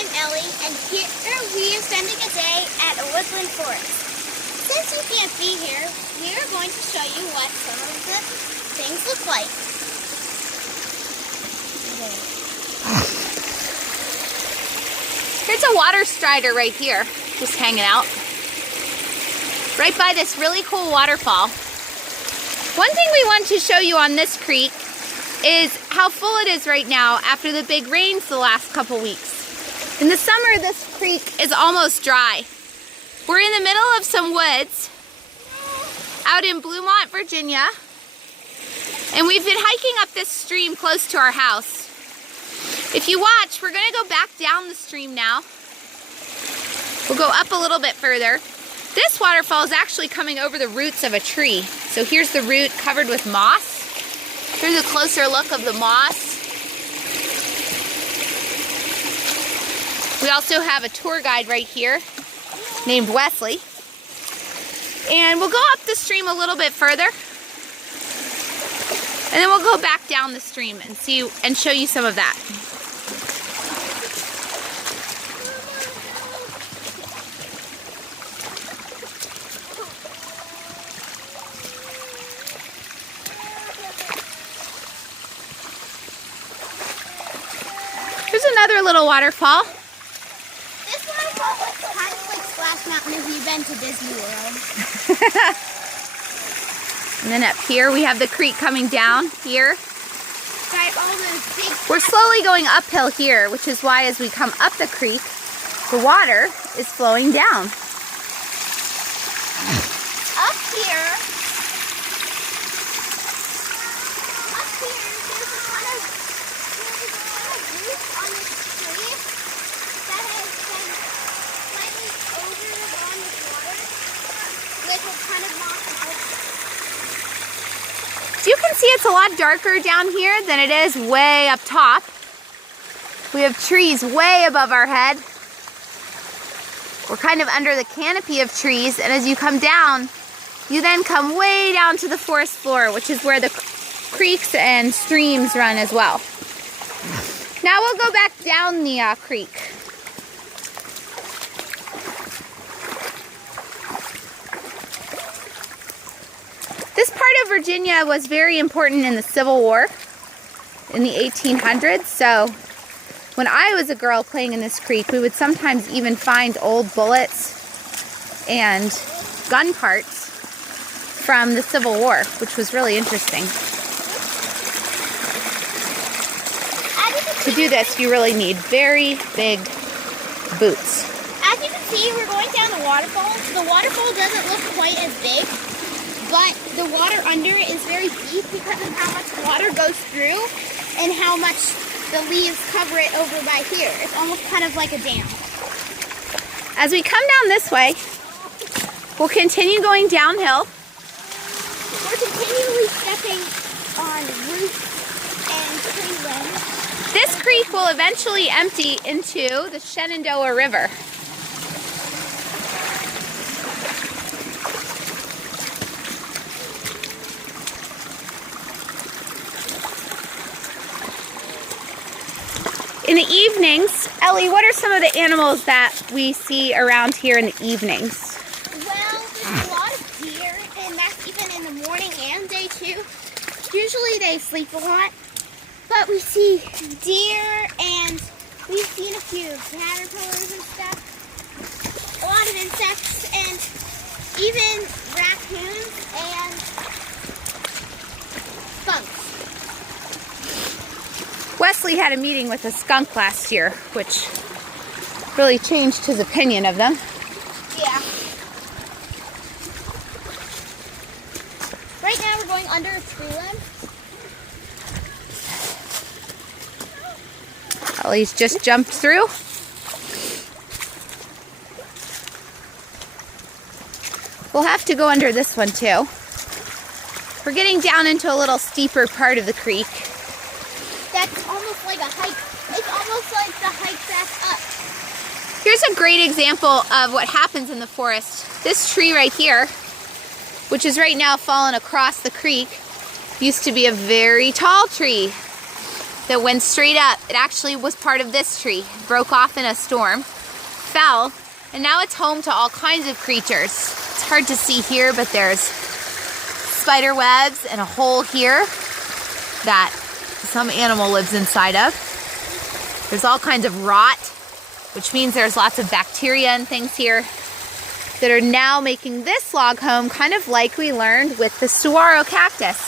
I'm Ellie, and here we are spending a day at a woodland forest. Since you can't be here, we are going to show you what some of the things look like. Here's a water strider right here, just hanging out. Right by this really cool waterfall. One thing we want to show you on this creek is how full it is right now after the big rains the last couple weeks. In the summer, this creek is almost dry. We're in the middle of some woods out in Bluemont, Virginia, and we've been hiking up this stream close to our house. If you watch, we're gonna go back down the stream now. We'll go up a little bit further. This waterfall is actually coming over the roots of a tree. So here's the root covered with moss. Here's a closer look of the moss. We also have a tour guide right here named Wesley. And we'll go up the stream a little bit further. And then we'll go back down the stream and see and show you some of that. Here's another little waterfall. This waterfall looks kind of like Splash Mountain if you've been to Disney World. And then up here we have the creek coming down here. Got all those big We're slowly going uphill here, which is why as we come up the creek, the water is flowing down. Up here, there's a ton of roots on this tree that has been slightly overrun with water, with a ton of moss and oak. You can see it's a lot darker down here than it is way up top. We have trees way above our head. We're kind of under the canopy of trees, and as you come down, you then come way down to the forest floor, which is where the creeks and streams run as well. Now we'll go back down the creek. This part of Virginia was very important in the Civil War in the 1800s, so when I was a girl playing in this creek, we would sometimes even find old bullets and gun parts from the Civil War, which was really interesting. To do this, you really need very big boots. As you can see, we're going down the waterfall. The waterfall doesn't look quite as big, but the water under it is very deep because of how much water goes through and how much the leaves cover it over by here. It's almost kind of like a dam. As we come down this way, we'll continue going downhill. We're continually stepping on roots and tree limbs. This creek will eventually empty into the Shenandoah River. In the evenings, Ellie, what are some of the animals that we see around here in the evenings? Well, there's a lot of deer, and that's even in the morning and day too. Usually they sleep a lot, but we see deer, and we've seen a few caterpillars and stuff, a lot of insects, and even raccoons and skunks. Wesley had a meeting with a skunk last year, which really changed his opinion of them. Yeah. Right now we're going under a tree limb. Ellie's just jumped through. We'll have to go under this one too. We're getting down into a little steeper part of the creek. That's almost like a hike. It's almost like the hike back up. Here's a great example of what happens in the forest. This tree right here, which is right now fallen across the creek, used to be a very tall tree. that went straight up. It actually was part of this tree. It broke off in a storm, fell, and now it's home to all kinds of creatures. It's hard to see here, but there's spider webs and a hole here that some animal lives inside of. There's all kinds of rot, which means there's lots of bacteria and things here that are now making this log home kind of like we learned with the saguaro cactus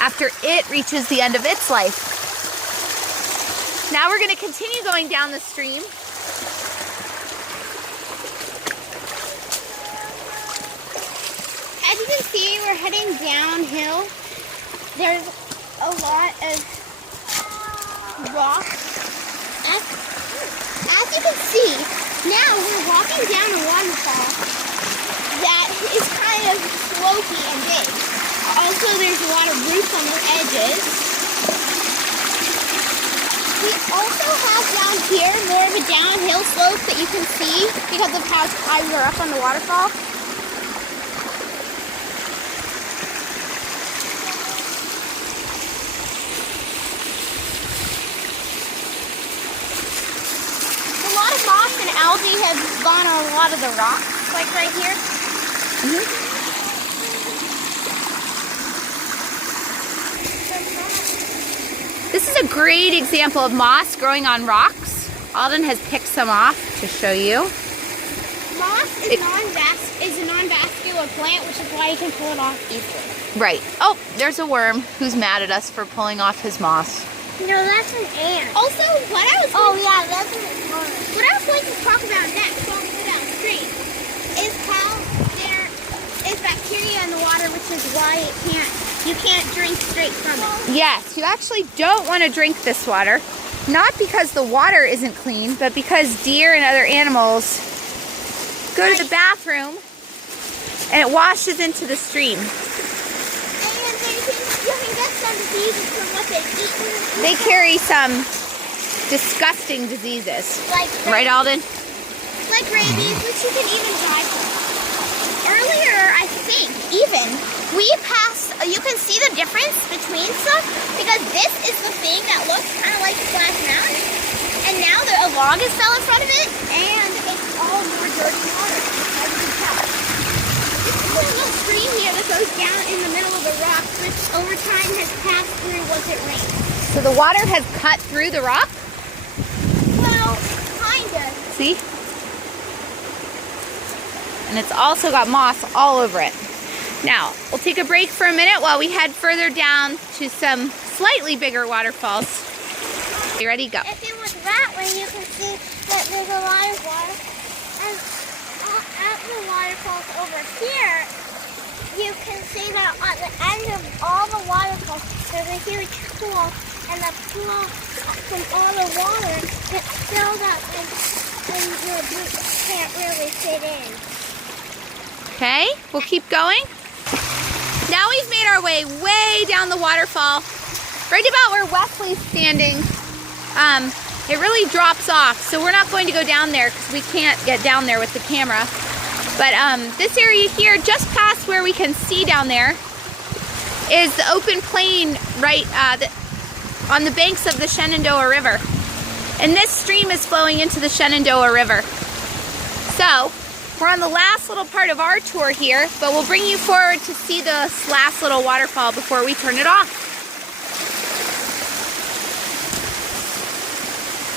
after it reaches the end of its life. Now we're going to continue going down the stream. As you can see, we're heading downhill. There's a lot of rock. As you can see, now we're walking down a waterfall that is kind of slopey and big. Also, there's a lot of roots on the edges. We also have down here more of a downhill slope that you can see because of how high we're up on the waterfall. Moss and algae have gone on a lot of the rocks, like right here. This is a great example of moss growing on rocks. Alden has picked some off to show you. Moss is a non-vascular plant, which is why you can pull it off easily. Right. Oh, there's a worm who's mad at us for pulling off his moss. No, that's an ant. Also, that's an ant. What I was going to talk about next while we go downstream is how there is bacteria in the water, which is why you can't drink straight from it. Yes, you actually don't want to drink this water, not because the water isn't clean, but because deer and other animals go to the bathroom and it washes into the stream. You can get some diseases from what they've eaten. They carry some disgusting diseases. Right, Alden? Like rabies, which you can even die from. Earlier, I think, we passed, you can see the difference between stuff, because this is the thing that looks kind of like Splash Mountain, and now a log is fell in front of it, and it's all more dirty water, as you can tell. There's a little stream here that goes down in the middle of the rocks, which over time has passed through once it rains. So the water has cut through the rock? Well, kind of. See? And it's also got moss all over it. Now, we'll take a break for a minute while we head further down to some slightly bigger waterfalls. You ready? Go. If you look that way, you can see that there's a lot of water. And at the waterfalls over here, you can see that at the end of all the waterfalls, there's a huge pool, and the pool from all the water gets filled up, and your boots can't really fit in. Okay, we'll keep going. Now we've made our way down the waterfall. Right about where Wesley's standing, it really drops off, so we're not going to go down there because we can't get down there with the camera. But this area here, just past where we can see down there, is the open plain right on the banks of the Shenandoah River. And this stream is flowing into the Shenandoah River. So, we're on the last little part of our tour here, but we'll bring you forward to see this last little waterfall before we turn it off.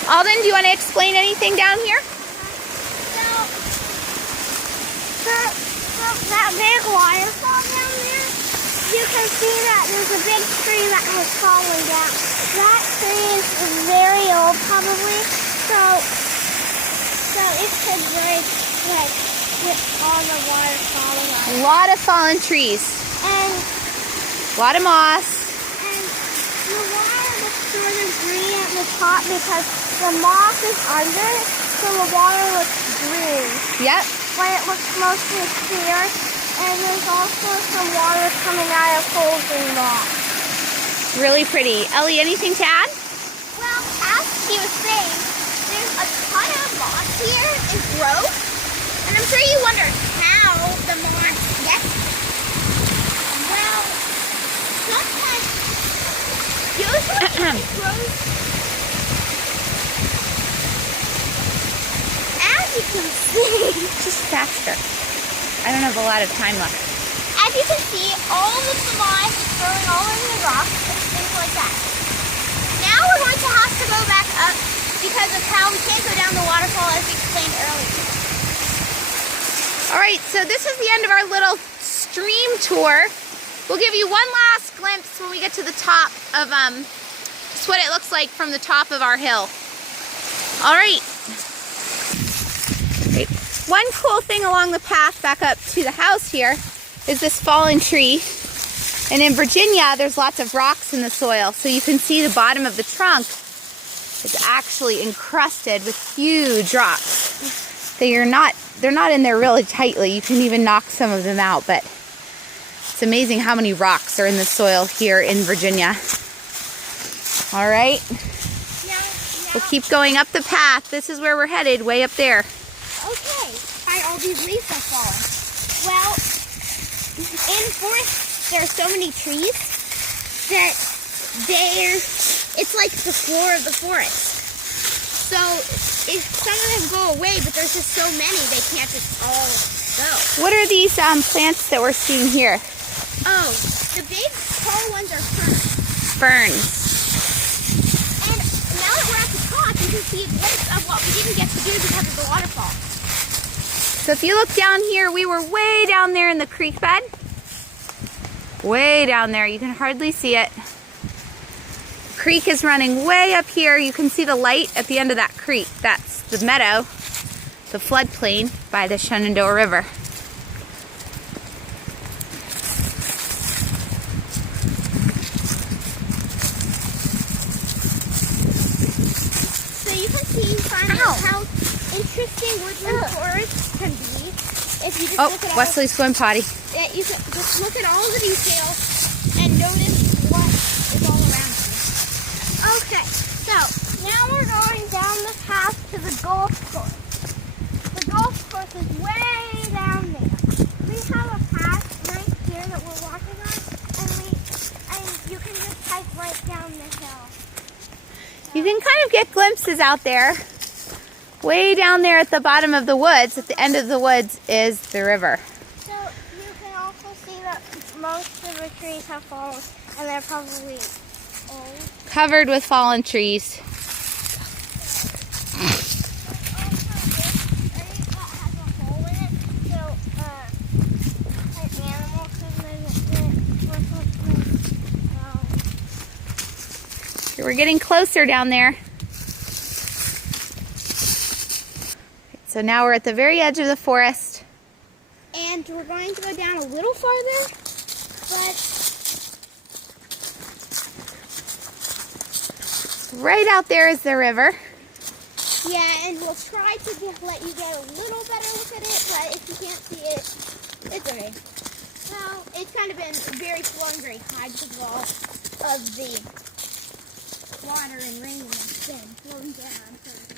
Alden, do you want to explain anything down here? That big waterfall down there, you can see that there's a big tree that has fallen down. That tree is very old, probably, so it could break, with all the water falling on it. A lot of fallen trees. And a lot of moss. And the water looks sort of green at the top because the moss is under it, so the water looks green. Yep. But it looks mostly clear, and there's also some water coming out of holes in moss. Really pretty. Ellie, anything to add? Well, as she was saying, there's a ton of moss here and growth, and I'm sure you wonder how the moss gets. Well, sometimes you looks like it grows. As you can see, Just faster. I don't have a lot of time left. as you can see, all of the moss growing all over the rocks and things like that. Now we're going to have to go back up because of how we can't go down the waterfall as we explained earlier. All right, so this is the end of our little stream tour. We'll give you one last glimpse when we get to the top of, just what it looks like from the top of our hill. All right. Great. One cool thing along the path back up to the house here is this fallen tree. And in Virginia, there's lots of rocks in the soil, so you can see the bottom of the trunk is actually encrusted with huge rocks. They're not in there really tightly. You can even knock some of them out, but it's amazing how many rocks are in the soil here in Virginia. All right, we'll keep going up the path. This is where we're headed, way up there. Okay, all these leaves have fallen. Well, in forests, there are so many trees that it's like the floor of the forest. So if some of them go away, but there's just so many, they can't just all go. What are these plants that we're seeing here? Oh, the big tall ones are ferns. Ferns. And now that we're at the top, you can see a glimpse of what we didn't get to do because of the waterfall. So if you look down here, we were way down there in the creek bed. Way down there, you can hardly see it. The creek is running way up here. You can see the light at the end of that creek. That's the meadow, the floodplain by the Shenandoah River. So you can see finally how interesting woodland forests can be. If you just look at Wesley's swim potty. you can just look at all the details and notice what is all around you. Okay, so now we're going down the path to the golf course. The golf course is way down there. We have a path right here that we're walking on, and you can just hike right down the hill. You can kind of get glimpses out there. Way down there at the bottom of the woods, at the end of the woods, is the river. So you can also see that most of the trees have fallen, and they're probably old. Covered with fallen trees. We're getting closer down there. So now we're at the very edge of the forest. And we're going to go down a little farther, but right out there is the river. yeah, and we'll try to let you get a little better look at it, but if you can't see it, it's okay. Well, it's kind of been very slow and very high because of all of the water and rain that's been flowing down. So